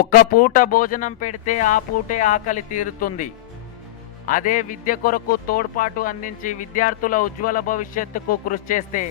ఒక్క పూట భోజనం పెడితే ఆ పూటే ఆకలి తీరుతుంది. అదే విద్య కొరకు తోడ్పాటు అందించి విద్యార్థుల ఉజ్వల భవిష్యత్తుకు కృషి చేస్తే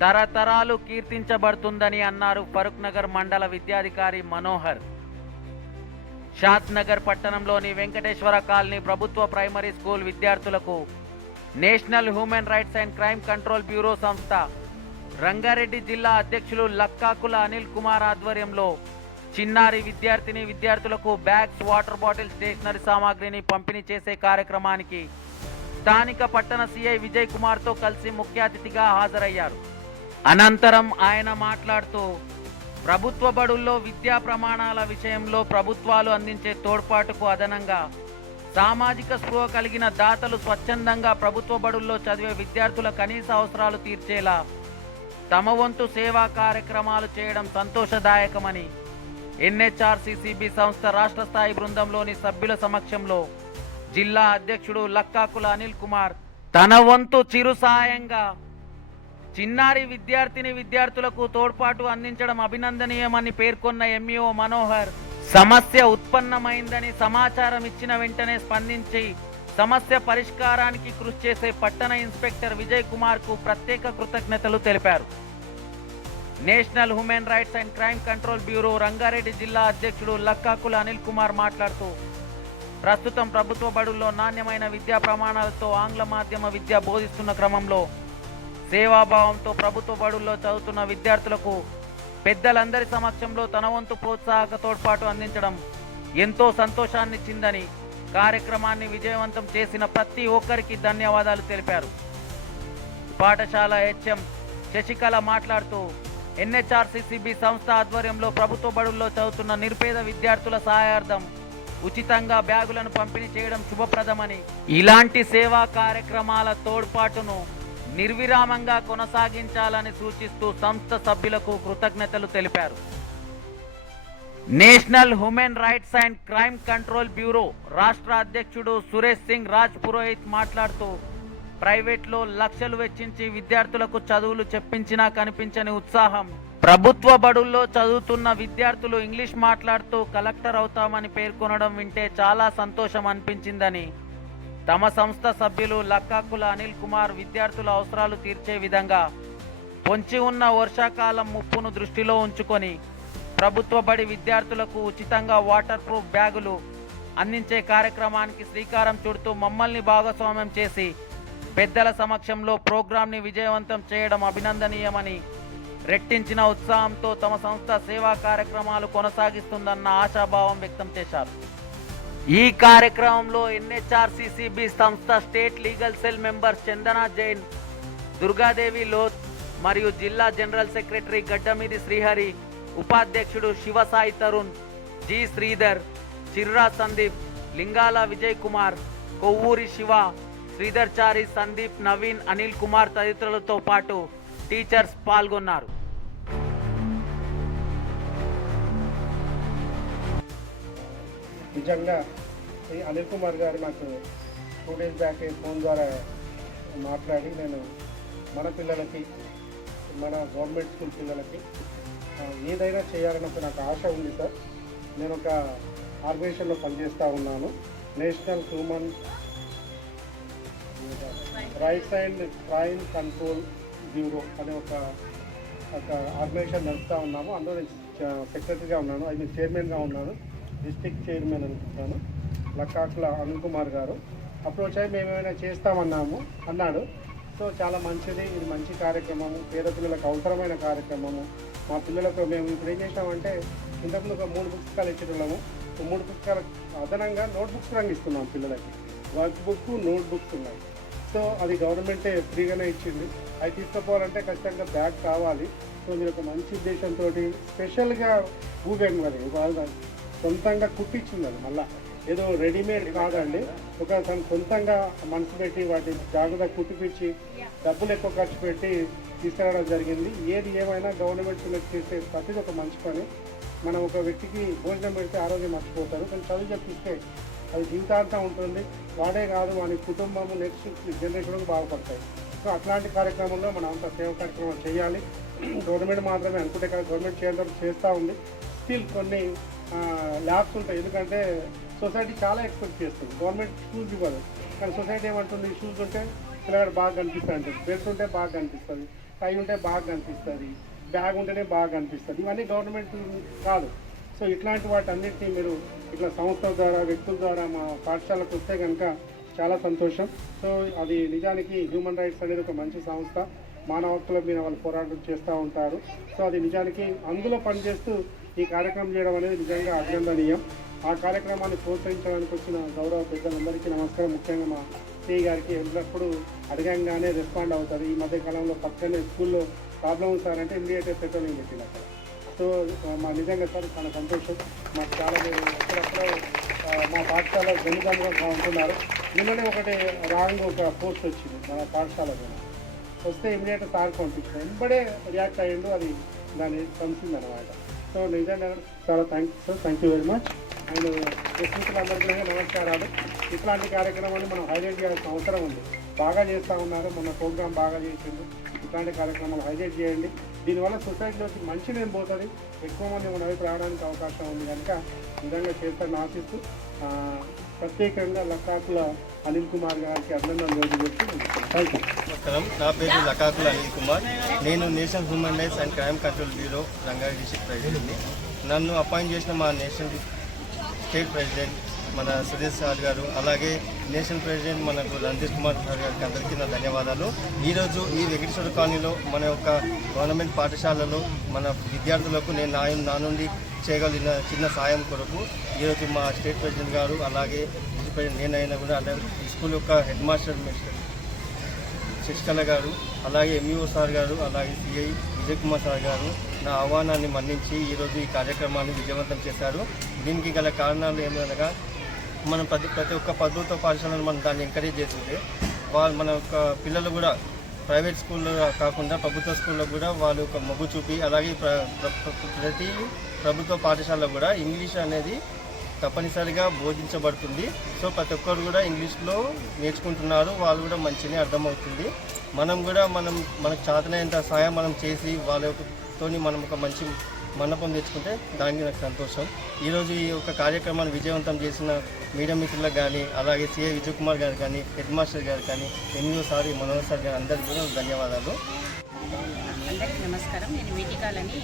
తరతరాలు కీర్తించబడుతుందని అన్నారు ఫరూక్ నగర్ మండల విద్యాధికారి మనోహర్. షాద్ నగర్ పట్టణంలోని వెంకటేశ్వర కాలనీ ప్రభుత్వ ప్రైమరీ స్కూల్ విద్యార్థులకు national human rights and crime control bureau సంస్థ రంగారెడ్డి జిల్లా అధ్యక్షులు లక్కాకుల అనిల్ కుమార్ ఆధ్వర్యంలో చిన్నారి విద్యార్థిని విద్యార్థులకు బ్యాగ్స్ వాటర్ బాటిల్ స్టేషనరీ సామాగ్రిని పంపిణీ చేసే కార్యక్రమానికి స్థానిక పట్టణ సిఐ విజయ్ కుమార్తో కలిసి ముఖ్య అతిథిగా హాజరయ్యారు. అనంతరం ఆయన మాట్లాడుతూ ప్రభుత్వ బడుల్లో విద్యా ప్రమాణాల విషయంలో ప్రభుత్వాలు అందించే తోడ్పాటుకు అదనంగా సామాజిక స్పృహ కలిగిన దాతలు స్వచ్ఛందంగా ప్రభుత్వ బడుల్లో చదివే విద్యార్థుల కనీస అవసరాలు తీర్చేలా తమ వంతు సేవా కార్యక్రమాలు చేయడం సంతోషదాయకమని ఎన్హెచ్ఆర్సీసీబీ సంస్థ రాష్ట్ర స్థాయి బృందంలోని సభ్యుల సమక్షంలో జిల్లా అధ్యక్షుడు లక్కాకుల అనిల్ కుమార్ తన వంతు చిరు సాయంగా చిన్నారి విద్యార్థిని విద్యార్థులకు తోడ్పాటు అందించడం అభినందనీయమని పేర్కొన్న ఎంఈఓ మనోహర్ సమస్య ఉత్పన్నమైందని సమాచారం ఇచ్చిన వెంటనే స్పందించి సమస్య పరిష్కారానికి కృషి చేసే పట్టణ ఇన్స్పెక్టర్ విజయ్ కుమార్కు ప్రత్యేక కృతజ్ఞతలు తెలిపారు. National human rights and crime control bureau Rangareddy జిల్లా అధ్యక్షుడు లక్కాకుల అనిల్ కుమార్ మాట్లాడుతూ ప్రస్తుతం ప్రభుత్వ బడుల్లో నాణ్యమైన విద్యా ప్రమాణాలతో ఆంగ్ల మాధ్యమ విద్య బోధిస్తున్న క్రమంలో సేవాభావంతో ప్రభుత్వ బడుల్లో చదువుతున్న విద్యార్థులకు పెద్దలందరి సమక్షంలో తన వంతు ప్రోత్సాహక తోడ్పాటు అందించడం ఎంతో సంతోషాన్నిచ్చిందని కార్యక్రమాన్ని విజయవంతం చేసిన ప్రతి ఒక్కరికి ధన్యవాదాలు తెలిపారు. పాఠశాల హెచ్ఎం శశికళ మాట్లాడుతూ ఎన్హెచ్ఆర్సీసీబీ సంస్థ ఆధ్వర్యంలో ప్రభుత్వ బడుల్లో చదువుతున్న నిరుపేద విద్యార్థుల సహాయార్థం ఉచితంగా బ్యాగులను పంపిణీ చేయడం శుభప్రదమని ఇలాంటి సేవా కార్యక్రమాల తోడ్పాటును నిర్విరామంగా కొనసాగించాలని సూచిస్తూ సంస్థ సభ్యులకు కృతజ్ఞతలు తెలిపారు. National human rights and crime control bureau రాష్ట్ర అధ్యక్షుడు సురేష్ సింగ్ రాజ్ పురోహిత్ మాట్లాడుతూ ప్రైవేట్లో లక్షలు వెచ్చించి విద్యార్థులకు చదువులు చెప్పించినా కనిపించని ఉత్సాహం. ప్రభుత్వ బడుల్లో చదువుతున్న విద్యార్థులు ఇంగ్లీష్ మాట్లాడుతూ కలెక్టర్ అవుతామని పేర్కొనడం వింటే చాలా సంతోషం అనిపించిందని. తమ సంస్థ సభ్యులు లక్కాకుల అనిల్ కుమార్ విద్యార్థుల అవసరాలు తీర్చే విధంగా పొంచి ఉన్న వర్షాకాలం ముప్పును దృష్టిలో ఉంచుకొని ప్రభుత్వ బడి విద్యార్థులకు ఉచితంగా వాటర్ ప్రూఫ్ బ్యాగులు అందించే కార్యక్రమానికి శ్రీకారం చుడుతూ మమ్మల్ని భాగస్వామ్యం చేసి పెద్దల సమక్షంలో ప్రోగ్రాంని విజయవంతం చేయడం అభినందనీయమని రెట్టించిన ఉత్సాహంతో తమ సంస్థ సేవా కార్యక్రమాలు కొనసాగిస్తుందన్న ఆశాభావం వ్యక్తం చేశారు. ఈ కార్యక్రమంలో ఎన్హెచ్ఆర్సీసీబీ సంస్థ state legal cell member Chandana Jain Durgadevi లోత్ మరియు జిల్లా జనరల్ సెక్రటరీ గడ్డమీది శ్రీహరి ఉపాధ్యక్షుడు శివసాయి తరుణ్ జి శ్రీధర్ చిర్రా సందీప్ లింగాల విజయ్ కుమార్ కొవ్వూరి శివ శ్రీధర్ చారి సందీప్ నవీన్ అనిల్ కుమార్ తదితరులతో పాటు టీచర్స్ పాల్గొన్నారు. నిజంగా ఈ అనిల్ కుమార్ గారు నాకు టూ డేస్ బ్యాక్ ఫోన్ ద్వారా మాట్లాడి నేను మన పిల్లలకి మన గవర్నమెంట్ స్కూల్ పిల్లలకి ఏదైనా చేయాలన్నప్పుడు నాకు ఆశ ఉంది సార్. నేను ఒక ఆర్గనైజేషన్లో పనిచేస్తూ ఉన్నాను. National human rights and crime control bureau అనే ఒక ఒక ఆర్గనైజేషన్ నడుపుతూ ఉన్నాము. అందులో నేను సెక్రటరీగా ఉన్నాను. ఐ మీన్ చైర్మన్గా ఉన్నాను. డిస్ట్రిక్ట్ చైర్మన్ అనుకుంటాను లక్కాకుల అనిల్ కుమార్ గారు. అప్రోచ్ అయ్యి మేము ఏమైనా చేస్తామన్నాము అన్నాడు. సో చాలా మంచిది. ఇది మంచి కార్యక్రమము. పేద పిల్లలకు అవసరమైన కార్యక్రమము. మా పిల్లలకు మేము ఇప్పుడు ఏం చేసామంటే ఇంతకుముందు ఒక మూడు పుస్తకాలు ఇచ్చేటోళ్ళము. మూడు పుస్తకాలు అదనంగా నోట్ బుక్స్ రంగు ఇస్తున్నాం పిల్లలకి. వర్క్ బుక్ నోట్ బుక్స్ ఉన్నాయి. సో అది గవర్నమెంటే ఫ్రీగానే ఇచ్చింది. అవి తీసుకుపోవాలంటే ఖచ్చితంగా బ్యాగ్ కావాలి. సో మీరు ఒక మంచి ఉద్దేశంతో స్పెషల్గా ఊగాను మరి వాళ్ళ సొంతంగా కుట్టించింది అది మళ్ళీ. ఏదో రెడీమేడ్ కాదండి. ఒక తను సొంతంగా మనసు పెట్టి వాటి జాగ్రత్త కుట్టిపించి డబ్బులు ఎక్కువ ఖర్చు పెట్టి తీసుకురావడం జరిగింది. ఏది ఏమైనా గవర్నమెంట్ సెలెక్ట్ చేసే ప్రతిది ఒక మంచి పని. మనం ఒక వ్యక్తికి భోజనం పెడితే ఆరోగ్యం మర్చిపోతారు. కానీ చదువు చెప్పిస్తే అది జీవితాంతం ఉంటుంది. వాడే కాదు వాడి కుటుంబం నెక్స్ట్ జనరేషన్ బాగుపడతాయి. సో అట్లాంటి కార్యక్రమంలో మనం అంత సేవ కార్యక్రమం చేయాలి. గవర్నమెంట్ మాత్రమే అనుకుంటే కాదు గవర్నమెంట్ చేయడం చేస్తూ ఉంది. స్టిల్ కొన్ని ల్యాబ్స్ ఉంటాయి. ఎందుకంటే సొసైటీ చాలా ఎక్స్పెక్ట్ చేస్తుంది. గవర్నమెంట్ షూస్ ఇవ్వదు. కానీ సొసైటీ ఏమంటుంది? షూస్ ఉంటే పిల్లగాడు బాగా కనిపిస్తుంది అంటే బెల్ట్ ఉంటే బాగా కనిపిస్తుంది టై ఉంటే బాగా కనిపిస్తుంది బ్యాగ్ ఉంటేనే బాగా కనిపిస్తుంది ఇవన్నీ గవర్నమెంట్ కాదు. సో ఇట్లాంటి వాటి మీరు ఇట్లా సంస్థల ద్వారా వ్యక్తుల ద్వారా మా పాఠశాలకు వస్తే కనుక చాలా సంతోషం. సో అది నిజానికి హ్యూమన్ రైట్స్ అనేది ఒక మంచి సంస్థ. మానవ హక్కుల మీద వాళ్ళు పోరాటం చేస్తూ ఉంటారు. సో అది నిజానికి అందులో పనిచేస్తూ ఈ కార్యక్రమం చేయడం అనేది నిజంగా అభినందనీయం. ఆ కార్యక్రమాన్ని ప్రోత్సహించడానికి వచ్చిన గౌరవ పెద్దలందరికీ నమస్కారం. ముఖ్యంగా మా సిఐ గారికి ఎల్లప్పుడూ అడగంగానే రెస్పాండ్ అవుతారు. ఈ మధ్య కాలంలో పక్కనే స్కూల్లో ప్రాబ్లమ్ సార్ అంటే ఇమీడియట్గా సెటిలింగ్ పెట్టింది అక్కడ సో మా నిజంగా సార్ చాలా సంతోషం. మాకు చాలా మీరు ఎక్కడెక్కడో మా పాఠశాల గణితంగా ఉంటున్నారు. నిన్ననే ఒకటి రాంగ్ ఒక పోస్ట్ వచ్చింది మన పాఠశాల వస్తే ఇమీడియట్ సార్ పంపించాం వెంబడే రియాక్ట్ అయ్యిండు అది దాన్ని పంపింది అనమాట సో నిజంగా చాలా thank sir thank you very much and ప్రశ్నితులందరికీ నమస్కారాలు. ఇట్లాంటి కార్యక్రమాన్ని మనం హైలైట్ చేయాల్సిన అవసరం ఉంది. బాగా చేస్తూ ఉన్నారు. మన ప్రోగ్రామ్ బాగా చేసిండు. ఇట్లాంటి కార్యక్రమాలు హైలైట్ చేయండి. దీనివల్ల సొసైటీలోకి మంచి నేను పోతుంది. ఎక్కువ మంది మన వైపు రావడానికి అవకాశం ఉంది కనుక నిజంగా చేస్తారని ఆశిస్తూ ప్రత్యేకంగా లక్కాకుల అనిల్ కుమార్ గారికి అభినందనలు తెలియజేస్తూ థ్యాంక్ యూ నమస్కారం. నా పేరు లకాకుల అనిల్ కుమార్. నేను national human rights and crime control bureau Rangareddy district ప్రెసిడెంట్ని. నన్ను అపాయింట్ చేసిన మా నేషనల్ స్టేట్ ప్రెసిడెంట్ మన సురేష్ సార్ గారు అలాగే నేషనల్ ప్రెసిడెంట్ మనకు రంజిత్ కుమార్ సార్ గారికి అందరికీ నా ధన్యవాదాలు. ఈరోజు ఈ వెంకటేశ్వర కాలనీలో మన యొక్క గవర్నమెంట్ పాఠశాలలో మన విద్యార్థులకు నేను నా నా నుండి చేయగలిగిన చిన్న సాయం కొరకు ఈరోజు మా స్టేట్ ప్రెసిడెంట్ గారు అలాగే ప్రెసిడెంట్ నేనైనా కూడా అలాగే స్కూల్ యొక్క హెడ్ మాస్టర్ మిస్టర్ శశికళ గారు అలాగే ఎంఈఓ సార్ గారు అలాగే సిఐ విజయ్ కుమార్ సార్ గారు నా ఆహ్వానాన్ని మన్నించి ఈరోజు ఈ కార్యక్రమాన్ని విజయవంతం చేశారు. దీనికి గల కారణాలు ఏమనగా మనం ప్రతి ప్రతి ఒక్క ప్రభుత్వ పాఠశాలను మనం దాన్ని ఎంకరేజ్ చేసింది. వాళ్ళు మన యొక్క పిల్లలు కూడా ప్రైవేట్ స్కూల్లో కాకుండా ప్రభుత్వ స్కూల్లో కూడా వాళ్ళు ఒక మొగ్గు చూపి అలాగే ప్ర- ప్రతి ప్రభుత్వ పాఠశాలలో కూడా ఇంగ్లీష్ అనేది తప్పనిసరిగా బోధించబడుతుంది. సో ప్రతి ఒక్కరు కూడా ఇంగ్లీష్లో నేర్చుకుంటున్నారు. వాళ్ళు కూడా మంచిగా అర్థమవుతుంది. మనం కూడా మనం మనకు చేతనైనంత సహాయం మనం చేసి వాళ్ళతోని మనం ఒక మంచి మండపం తెచ్చుకుంటే దానికి నాకు సంతోషం. ఈరోజు ఈ యొక్క కార్యక్రమాన్ని విజయవంతం చేసిన మీడియా మిత్రులకు కానీ అలాగే సిఐ విజయ్ కుమార్ గారు కానీ హెడ్ మాస్టర్ గారు కానీ ఎంఈఓ సార్ మనోహర్ సార్ గారు అందరికీ కూడా ధన్యవాదాలు. అందరికీ నమస్కారం. నేను వీటికాలని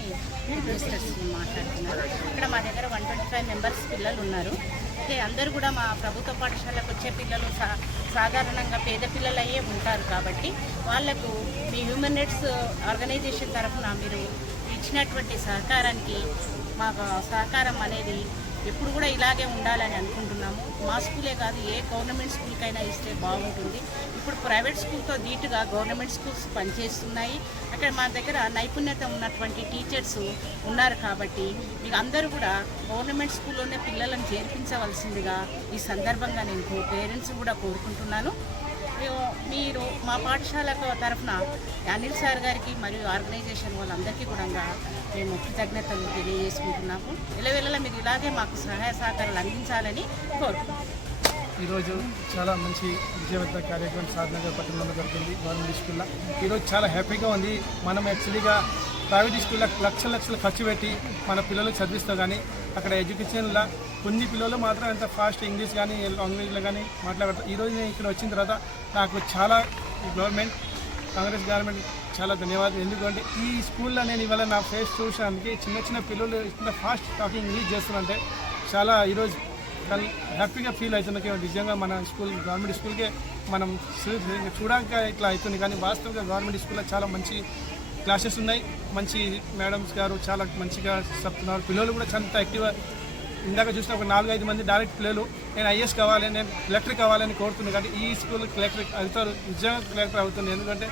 మినిస్టర్స్ మాట్లాడుతున్నాను. ఇక్కడ మా దగ్గర వన్ ట్వంటీ ఫైవ్ మెంబర్స్ పిల్లలు ఉన్నారు. అయితే అందరూ కూడా మా ప్రభుత్వ పాఠశాలకు వచ్చే పిల్లలు సా సాధారణంగా పేద పిల్లలయ్యే ఉంటారు కాబట్టి వాళ్ళకు మీ హ్యూమన్ రైట్స్ ఆర్గనైజేషన్ తరఫున మీరు ఇచ్చినటువంటి సహకారానికి మాకు సహకారం అనేది ఎప్పుడు కూడా ఇలాగే ఉండాలని అనుకుంటున్నాము. మా స్కూలే కాదు ఏ గవర్నమెంట్ స్కూల్కైనా ఇస్తే బాగుంటుంది. ఇప్పుడు ప్రైవేట్ స్కూల్తో ధీటుగా గవర్నమెంట్ స్కూల్స్ పనిచేస్తున్నాయి. అక్కడ మా దగ్గర నైపుణ్యత ఉన్నటువంటి టీచర్స్ ఉన్నారు కాబట్టి మీకు అందరూ కూడా గవర్నమెంట్ స్కూల్లోనే పిల్లలను చేర్పించవలసిందిగా ఈ సందర్భంగా నేను పేరెంట్స్ కూడా కోరుకుంటున్నాను. మీరు మా పాఠశాల తరఫున అనిల్ సార్ గారికి మరియు ఆర్గనైజేషన్ వాళ్ళందరికీ కూడా మేము కృతజ్ఞతలు తెలియజేసుకుంటున్నాము. ఎలవెల్లలా మీరు ఇలాగే మాకు సహాయ సహకారాలు అందించాలని కోరుకుంటున్నాం ఈరోజు చాలా మంచి విజయవంత కార్యక్రమం సాధనగా పట్టణంలో జరిగింది గవర్నమెంట్ స్కూల్లో ఈరోజు చాలా హ్యాపీగా ఉంది. మనం యాక్చువల్లీగా ప్రైవేట్ స్కూల్లో లక్షల లక్షలు ఖర్చు పెట్టి మన పిల్లలు చదివిస్తాం కానీ అక్కడ ఎడ్యుకేషన్లో కొన్ని పిల్లలు మాత్రం ఎంత ఫాస్ట్ ఇంగ్లీష్ కానీ లాంగ్వేజ్లో కానీ మాట్లాడతారు. ఈరోజు నేను ఇక్కడ వచ్చిన తర్వాత నాకు చాలా గవర్నమెంట్ కాంగ్రెస్ గవర్నమెంట్ చాలా ధన్యవాదాలు. ఎందుకంటే ఈ స్కూల్లో నేను ఇవాళ నా ఫేస్ చూసానికి చిన్న చిన్న పిల్లలు ఇంత ఫాస్ట్ టాకింగ్ ఇంగ్లీష్ చేస్తున్నారంటే చాలా ఈరోజు కానీ హ్యాపీగా ఫీల్ అవుతుంది. నిజంగా మన స్కూల్ గవర్నమెంట్ స్కూల్కే మనం చూడక ఇట్లా అవుతుంది. కానీ వాస్తవంగా గవర్నమెంట్ స్కూల్లో చాలా మంచి క్లాసెస్ ఉన్నాయి. మంచి మేడమ్స్ గారు చాలా మంచిగా చెప్తున్నారు. పిల్లలు కూడా చాలా యాక్టివ్గా ఇందాక చూసిన ఒక నాలుగైదు మంది డైరెక్ట్ పిల్లలు నేను ఐఎస్ కావాలి నేను కలెక్టర్ కావాలని కోరుతున్నాను కానీ ఈ స్కూల్ కలెక్టర్ అవుతారు నిజంగా కలెక్టర్ అవుతుంది ఎందుకంటే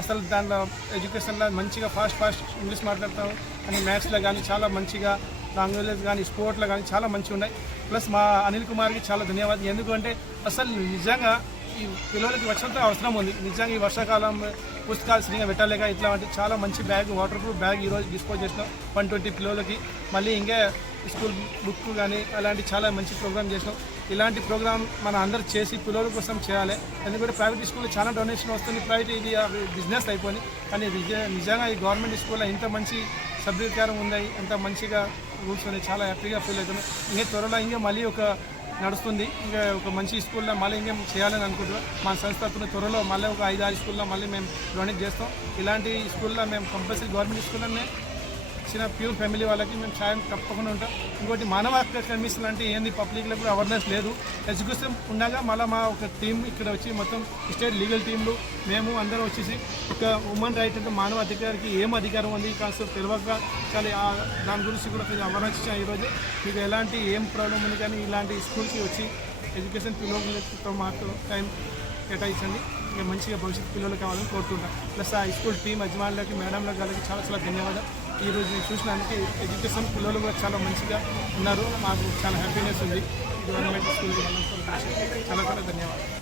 అసలు దాంట్లో ఎడ్యుకేషన్లో మంచిగా ఫాస్ట్ ఫాస్ట్ ఇంగ్లీష్ మాట్లాడతాం అని మ్యాథ్స్లో కానీ చాలా మంచిగా లాంగ్వేజెస్ కానీ స్పోర్ట్లో కానీ చాలా మంచిగా ఉన్నాయి. ప్లస్ మా అనిల్ కుమార్కి చాలా ధన్యవాదాలు. ఎందుకంటే అసలు నిజంగా ఈ పిల్లలకి వర్షంతో అవసరం ఉంది. నిజంగా ఈ వర్షాకాలం పుస్తకాలు సరిగా పెట్టలేక ఇట్లాంటి చాలా మంచి బ్యాగ్ వాటర్ ప్రూఫ్ బ్యాగ్ ఈరోజు డిస్పోజ్ చేసినాం. వన్ ట్వంటీ పిల్లలకి మళ్ళీ ఇంకా స్కూల్ బుక్ కానీ అలాంటి చాలా మంచి ప్రోగ్రామ్ చేసినాం. ఇలాంటి ప్రోగ్రామ్ మన అందరూ చేసి పిల్లల కోసం చేయాలి. ఎందుకంటే ప్రైవేట్ స్కూల్లో చాలా డొనేషన్ వస్తుంది. ప్రైవేట్ ఇది బిజినెస్ అయిపోయింది. కానీ నిజంగా ఈ గవర్నమెంట్ స్కూల్లో ఇంత మంచి సభ్యకారం ఉన్నాయి అంత మంచిగా రూల్స్ చాలా హ్యాపీగా ఫీల్ అవుతున్నాం. ఇంకా త్వరలో ఇంకా మళ్ళీ ఒక నడుస్తుంది. ఇంకా ఒక మంచి స్కూల్లో మళ్ళీ ఇంకేం చేయాలని అనుకుంటున్నాం. మా సంస్థ త్వరలో మళ్ళీ ఒక ఐదు ఆరు స్కూల్లో మళ్ళీ మేము డొనేట్ చేస్తాం. ఇలాంటి స్కూల్లో మేము కంపల్సరీ గవర్నమెంట్ స్కూల్లోనే వచ్చిన ప్యూర్ ఫ్యామిలీ వాళ్ళకి మేము సాయం తప్పకుండా ఉంటాం. ఇంకోటి మానవ హక్కు కమిషన్ అంటే ఏంది? పబ్లిక్లో కూడా అవేర్నెస్ లేదు. ఎడ్యుకేషన్ ఉండగా మళ్ళీ మా ఒక టీం ఇక్కడ వచ్చి మొత్తం స్టేట్ లీగల్ టీంలు మేము అందరం వచ్చేసి ఒక ఉమెన్ రైట్ అంటే మానవ అధికారికి ఏం అధికారం ఉంది? కాస్త తెలియక చాలా దాని గురించి కూడా కొంచెం అవేర్నెస్ ఇచ్చాం ఈరోజు. మీకు ఎలాంటి ఏం ప్రాబ్లం ఉంది కానీ ఇలాంటి స్కూల్కి వచ్చి ఎడ్యుకేషన్ పిల్లలతో మాకు టైం కేటాయించండి. మంచిగా భవిష్యత్తు పిల్లలు కావాలని కోరుకుంటాం ప్లస్ ఆ స్కూల్ టీం యజమానులకి మేడంలకు వాళ్ళకి చాలా చాలా ధన్యవాదాలు. ఈరోజు నేను చూసినందుకు ఎడ్యుకేషన్ పిల్లలు కూడా చాలా మంచిగా ఉన్నారు. మాకు చాలా హ్యాపీనెస్ ఉంది. గవర్నమెంట్ స్కూల్ చాలా చాలా ధన్యవాదాలు.